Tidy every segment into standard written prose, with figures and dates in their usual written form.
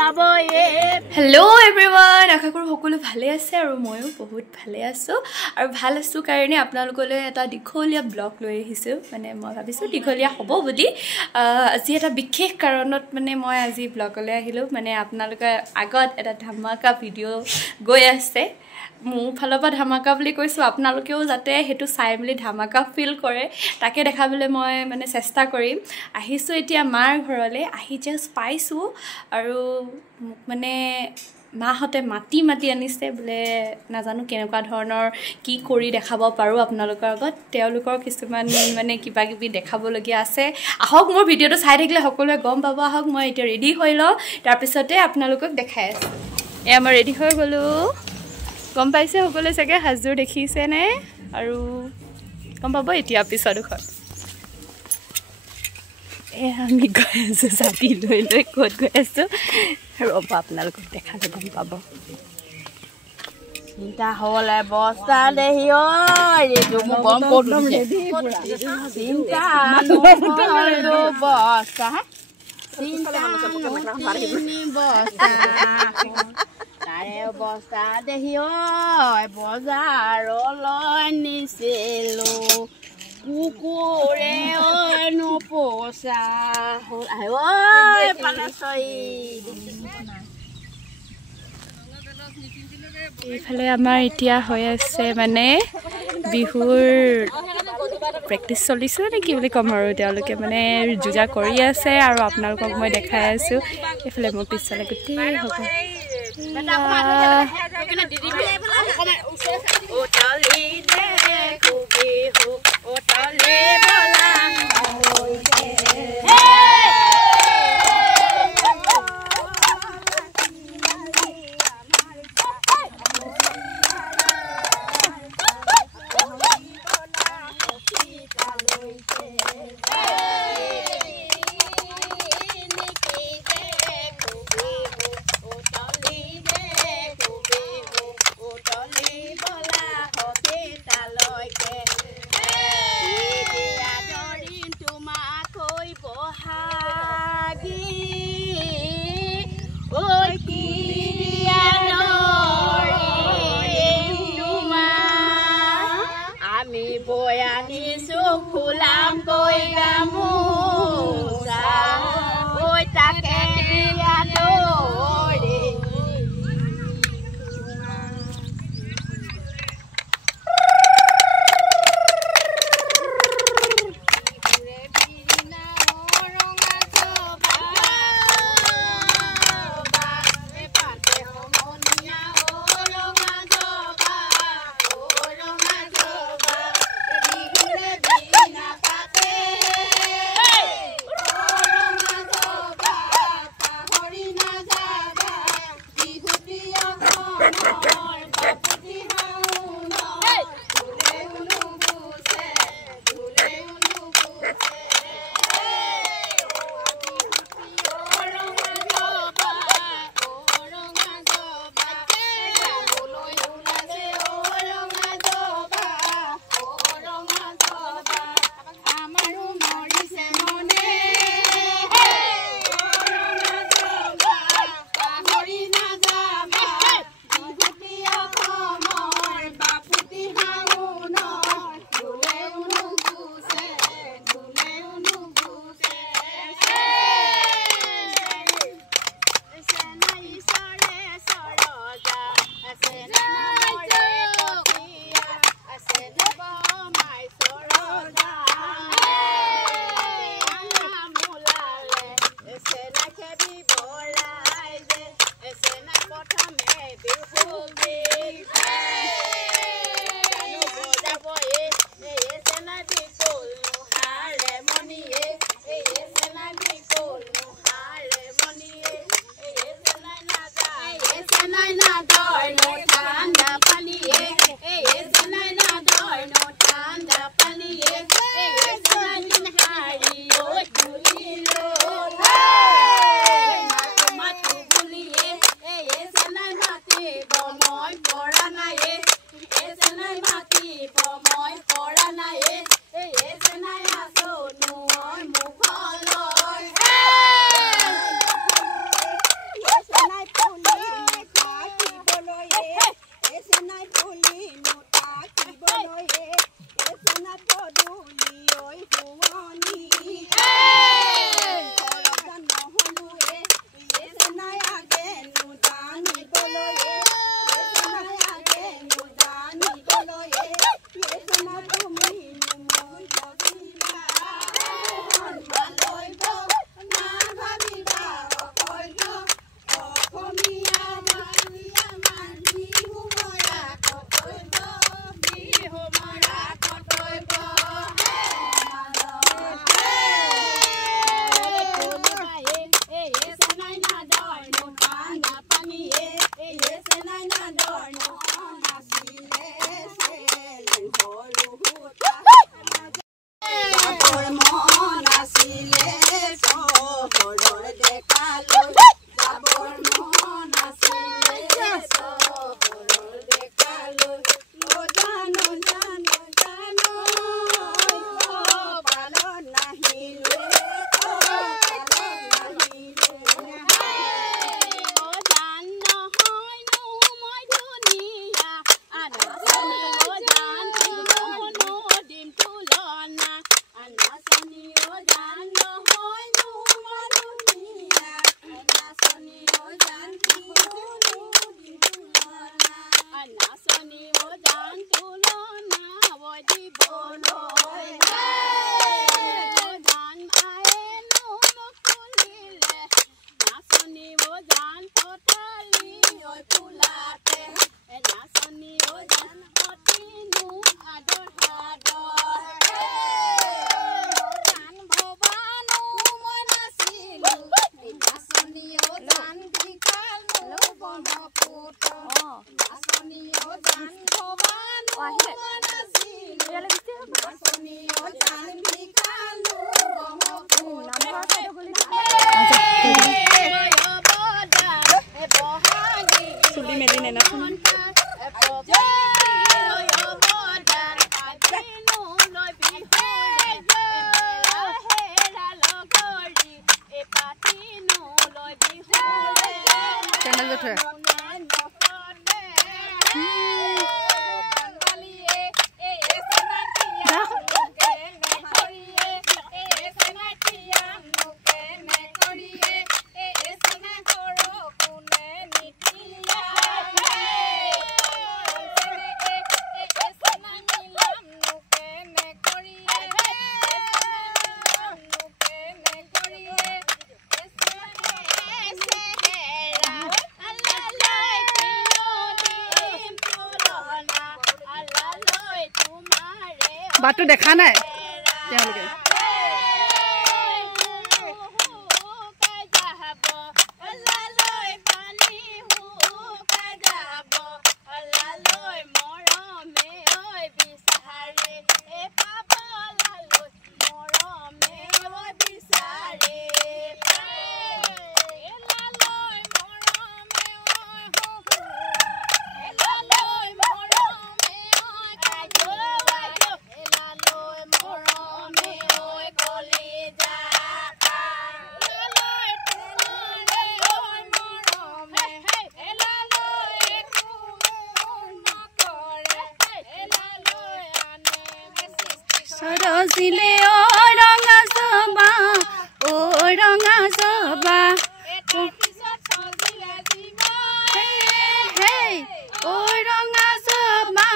Hello everyone, আশা কৰো সকলো ভালে আছে আৰু ময়ো বহুত ভালে আছো আৰু ভাল আছো কাৰণে আপোনালোকলৈ এটা দীঘলীয়া ব্লগ লৈ আহিছো মানে মই ভাবিছো দীঘলীয়া হ'ব বুলি আজি এটা বিশেষ কাৰণত মানে মই আজি ব্লগলৈ আহিলো মানে আপোনালোকৰ আগত এটা ধামাকা ভিডিও গৈ আছে মোৰ ফালৰ পৰা ধামাকা বুলি কৈছো আপোনালোকেও যাতে হেতু চাই মিলি ধামাকা ফিল কৰে তাকে দেখাবলৈ মই মানে চেষ্টা কৰিম আহিছো এতিয়া মাৰ ঘৰলৈ আহি জাস্ট পাইছো আৰু মানে মাহতে মাটি আনিছে বলে নাজানো কেনেকুৱা ধৰণৰ কি কৰি দেখাব পাৰো আপোনালোকৰ আগত তেওঁলোকৰ কিছুমান মানে কিবা কিবি দেখাবলগীয়া আছে আহক মোৰ ভিডিওটো চাই থাকিলে সকলোৱে গম পাব আহক মই এতিয়া ৰেডি হৈ ল তাৰ পিছতে আপোনালোকক দেখাই আছো এ মই ৰেডি হৈ গলো গম পাইছে সকলোৱে চাগে হাজুৰ দেখিছে নে আৰু গম পাব এতিয়া পিছত ঘৰ আমি গৈ আছো ছাতি লৈ ক'ত গৈ আছো ৰ'ব আপোনালোকক দেখালে গম পাব চিন্তা হ'লে বস্তা দেহি ঐ এইটো মই গম কৰিম চিন্তা বস্তা চিন্তা বস্তা তাৰে বস্তা দেহি ঐ বজাৰলৈ নিছিলো কুকুৰে নোপোচা এইফালে আমাৰ এতিয়া হৈ আছে মানে বিহুৰ প্ৰেক্টিচ চলিছে নে কি বুলি ক'ম আৰু তেওঁলোকে মানে যোজা কৰি আছে আৰু আপোনালোকক মই দেখাই আছো এইফালে মোৰ পিছফালে গোটেই হ'ব ফুলাম কৈ গামোচা ঐ তাকে দিয়া দৌৰে বাটটো দেখা নাই তেওঁলোকে সৰজিলে ৰঙা জবা ও ৰঙা জবা হেই ও ৰঙা জবা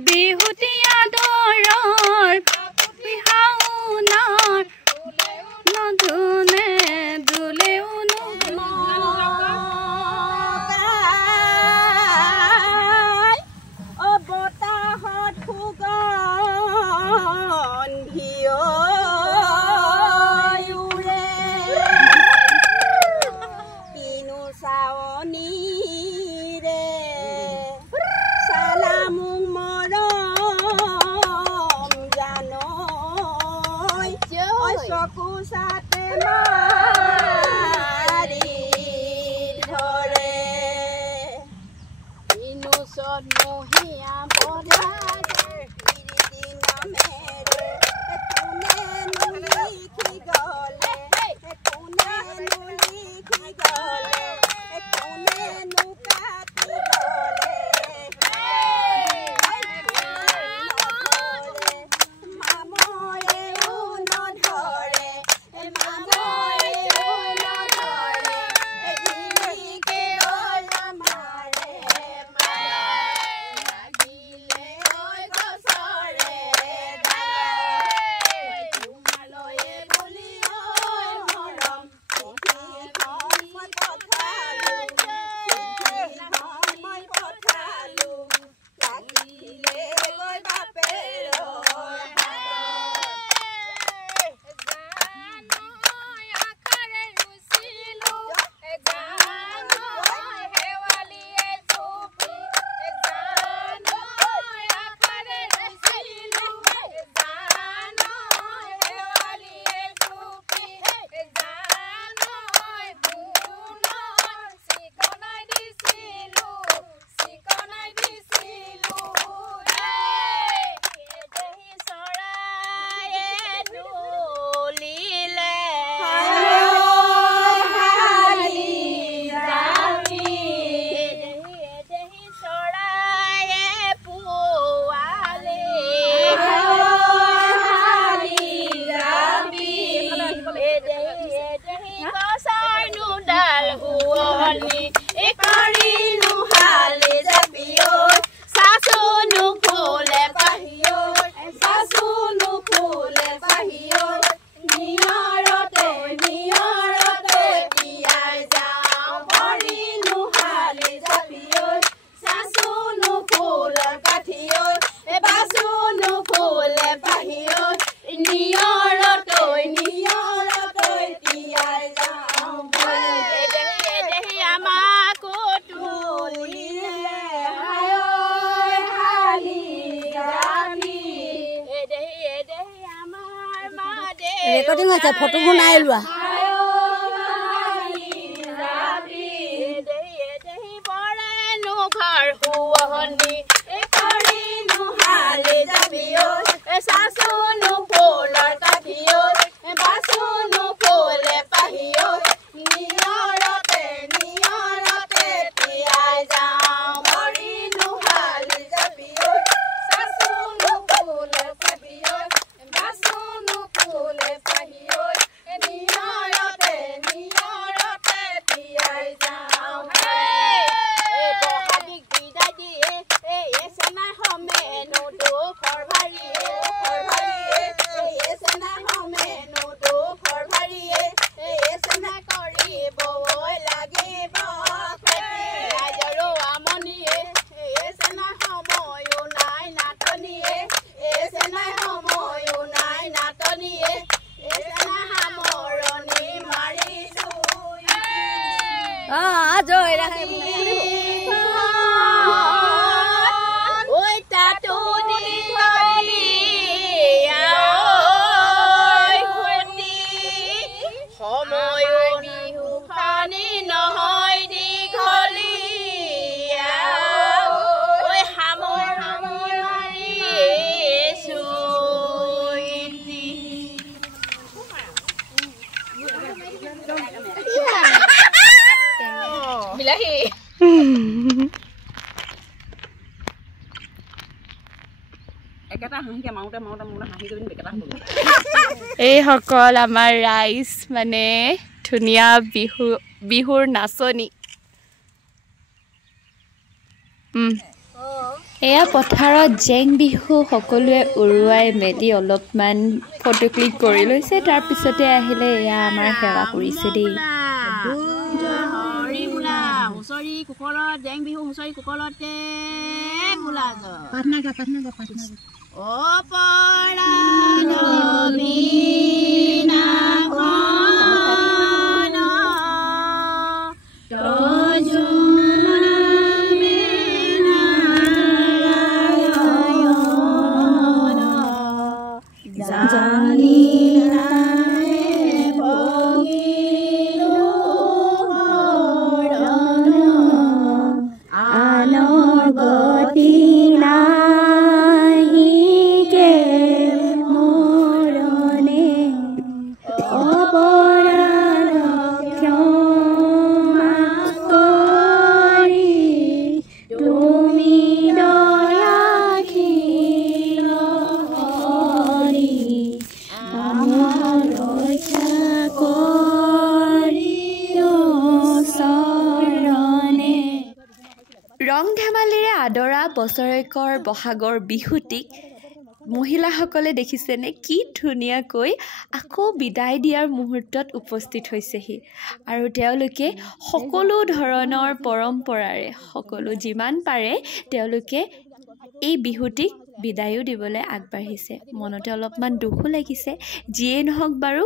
বিহুতীয়া দৰৰ বিহাউনৰ নধুনে দুলেও অ বতাহত সুগন্ধিও উৰে কিনো চাৱনী ৰে চালামুং মৰম জানৈ চকু চাতে মাৰি ধৰে কিনো চনমহীয়া বধাৰে নামেৰে কোনে লিখি গলে কোনে লিখি গলে কোনে কাটি গলে মামৰেও নধৰে মামৰে ৰেকৰ্ডিং হৈছে ফটোবোৰ নাই লোৱা এই সকল আমাৰ ৰাইজ মানে ধুনীয়া বিহুৰ নাচনি এয়া পথাৰত জেং বিহু সকলোৱে উৰুৱাই মেলি অলপমান ফটো ক্লিক কৰি লৈছে তাৰপিছতে আহিলে এয়া আমাৰ সেৱা কৰিছে দেই হুঁচৰি কুকৰত জেং বিহু হুঁচৰি কুকৰতে বোলা প্ৰাৰ্থনা অ পৰা নবীনা ৰং ধেমালিৰে আদৰা বছৰেকৰ বহাগৰ বিহুটিক মহিলাসকলে দেখিছেনে কি ধুনীয়াকৈ আকৌ বিদায় দিয়াৰ মুহূৰ্তত উপস্থিত হৈছেহি আৰু তেওঁলোকে সকলো ধৰণৰ পৰম্পৰাৰে সকলো যিমান পাৰে তেওঁলোকে এই বিহুটিক বিদায়ো দিবলৈ আগবাঢ়িছে মনতে অলপমান দুখো লাগিছে যিয়ে নহওক বাৰু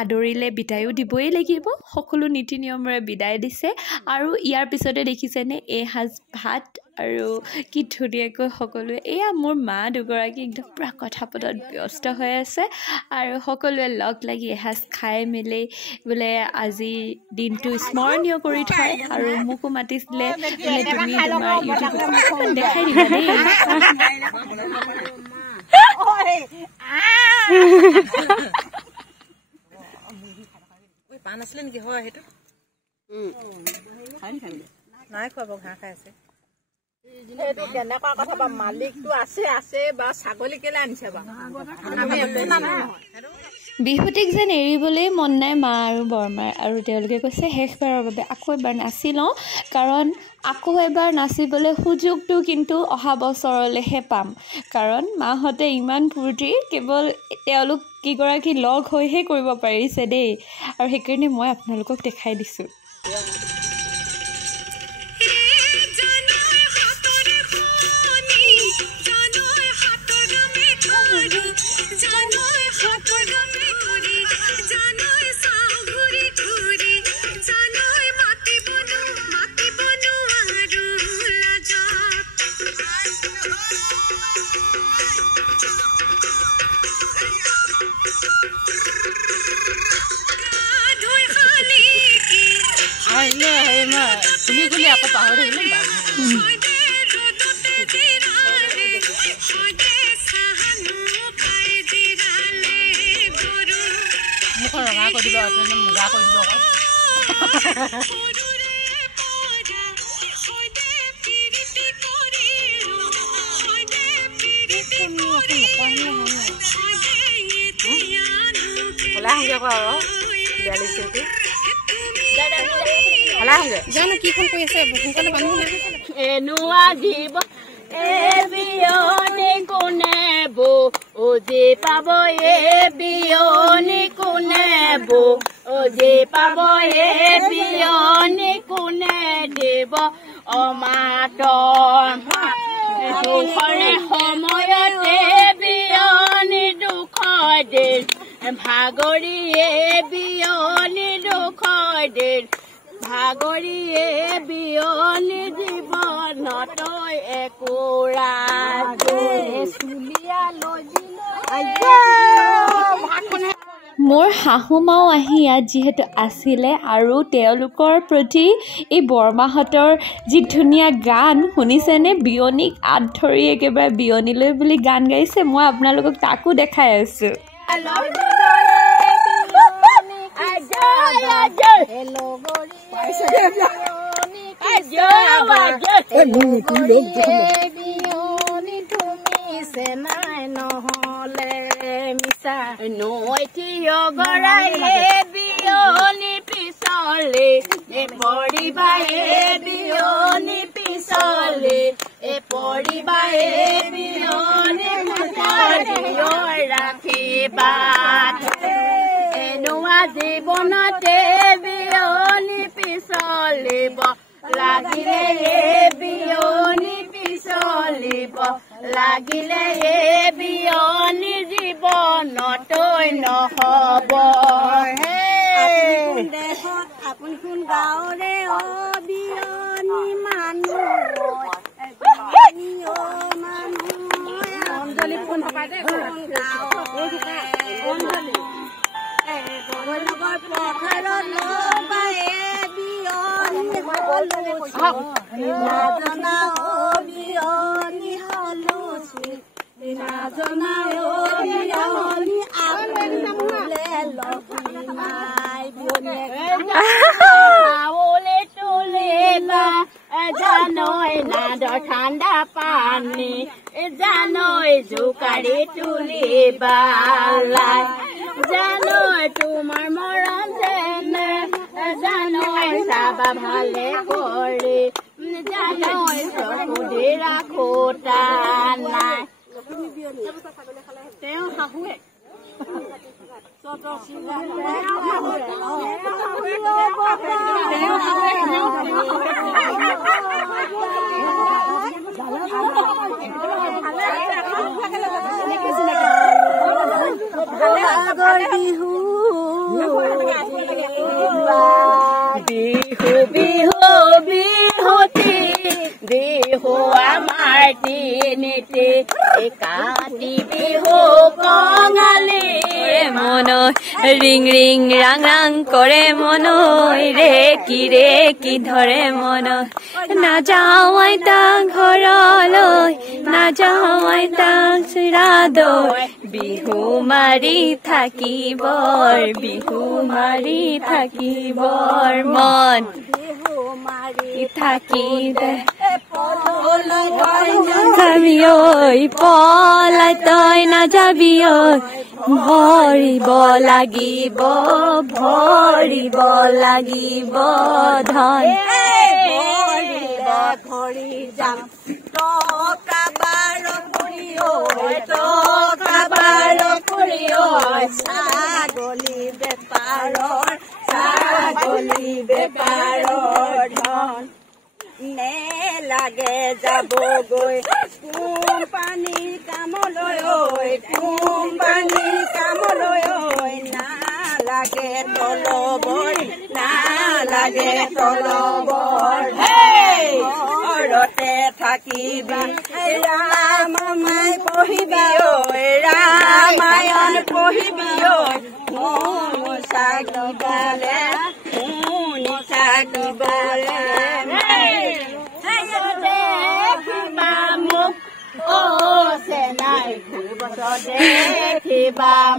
আদৰিলে বিদায়ো দিবই লাগিব সকলো নীতি নিয়মেৰে বিদায় দিছে আৰু ইয়াৰ পিছতে দেখিছেনে এই সাজ ভাত আৰু কি ধুনীয়াকৈ সকলোৱে এয়া মোৰ মা দুগৰাকী একদম পুৰা কথা পতাত ব্যস্ত হৈ আছে আৰু সকলোৱে লগ লাগি এসাঁজ খাই মেলি বোলে আজি দিনটো স্মৰণীয় কৰি থয় আৰু মোকো মাতিছিলে বোলে তুমি তোমাৰ ইউটিউবত দেখাই দিবা দেই পান আছিলে নেকি হয় সেইটো নাই খোৱাব ঘাঁহ খাই আছে কেনেকুৱা কথা বা মালিকটো আছে বা ছাগলী কেলে আনিছে বা বিহুটিক যেন এৰিবলৈ মন নাই মা আৰু বৰমাৰ আৰু তেওঁলোকে কৈছে শেষবাৰৰ বাবে আকৌ এবাৰ নাচি লওঁ কাৰণ আকৌ এবাৰ নাচিবলৈ সুযোগটো কিন্তু অহা বছৰলৈহে পাম কাৰণ মাহঁতে ইমান ফূৰ্তি কেৱল তেওঁলোক কিগৰাকী লগ হৈহে কৰিব পাৰিছে দেই আৰু সেইকাৰণে মই আপোনালোকক দেখাই দিছোঁ খুলি খুলি আকৌ পাহৰি থাকিলে মুখ ৰঙা কৰি দিব মুগা কৰি দিব আকৌ জানো কি ফোন কৰি আছে সোনকালে মানুহ এনুৱা জীৱ এ বিয়নি কোনে বো ও যে পাব এ বিয়নি কোনে বো ও যে পাব এ বিয়নি কোনে দেব অমাতৰ দুখৰে সময়তে বিয়নি দুখ দিন ভাগৰিয়ে বিয়নি দুখ দিন ভাগৰিয়ে বিয়নি জীৱনতৈ একোৰা মোৰ শাহু মাও আহি ইয়াত যিহেতু আছিলে আৰু তেওঁলোকৰ প্ৰতি এই বৰমাহঁতৰ যি ধুনীয়া গান শুনিছেনে বিয়নিক আঁত ধৰি একেবাৰে বিয়নিলৈ বুলি গান গাইছে মই আপোনালোকক তাকো দেখাই আছোঁ নৈতিয় গৰায়ে বিয়নি পিছলে পৰিবায়ে বিয়নি পিছলে পৰিবায়ে বিয়নি ৰাখিবা এনুৱা জীৱনতে বিয়নি পিছলিব লাগিলে বিয়নি পিছলিব লাগিলে বিয়নি জীৱনতৈ নহব দেশত আপুনি কোন গাঁৱৰে বিয়নি মানুহ অঞ্জলি কোন পথাৰত বিয়নি জানৈ নাদৰ ঠাণ্ডা পানী জানৈ জোকাৰি তুলিবা জানৈ তোমাৰ মৰম যেনে জানৈ চাবা ভালে কৰি জানৈ চকুদি ৰাখোতা নাই তেওঁ শাহুৱে বিহু বিহু বিহু বিহুতি বিহু আমাৰ তিনিটি কাতি বিহু কঙালী মন ৰিং ৰিং ৰাং ৰাং কৰে মন ৰে কি ধৰে মন নাযাওঁ আইতা ঘৰলৈ নাযাওঁ আইতা চিৰাদৈ বিহু মাৰি থাকিবৰ মন থাকি দে যাবি ঐ পলাই তই নাযাবি ঐ ভৰিব লাগিব ধন ভৰি যাম টকাবাৰ ফুৰি ছাগলী বেপাৰৰ ধন নেলাগে যাবগৈ কোম্পানী কামলৈ নালাগে তলবৰ ঘৰতে থাকিবি ৰামায়ণ পঢ়িবি ৰামায়ণ পঢ়িবি শুনি থাকিবলে নাই বছৰ দেখিবাম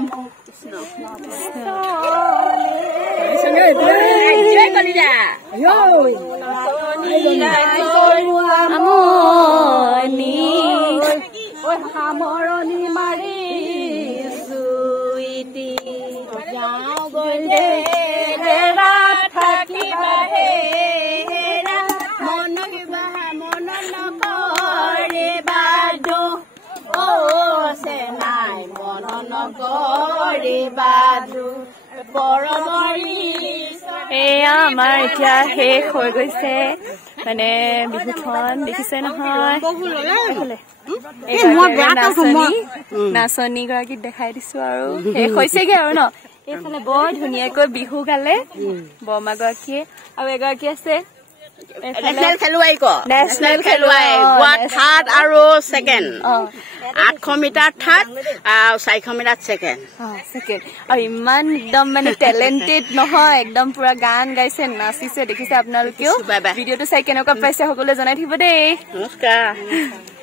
সামৰণি মাৰি চুইটি যাওঁ গ'লে থাকিবাহে মন কিবা মন নকৰে বাদু অ চেনাই মন নকৰে বাদু বৰবৰী এয়া আমাৰ এতিয়া শেষ হৈ গৈছে মানে বিহুখন দেখিছে নহয় নাচনী গৰাকীক দেখাই দিছো আৰু শেষ হৈছেগে আৰু ন এইফালে বৰ ধুনীয়াকৈ বিহু গালে বৰমা গৰাকীয়ে আৰু এগৰাকী আছে নেশ্যনেল খেলুৱাই থাৰ্ড আৰু second 800 metre third 400 metre second আৰু ইমান একদম মানে টেলেণ্টেড নহয় একদম পুৰা গান গাইছে নাচিছে দেখিছে আপোনালোকেও ভিডিঅ'টো চাই কেনেকুৱা পাইছে সকলোৱে জনাই থাকিব দেই নমস্কাৰ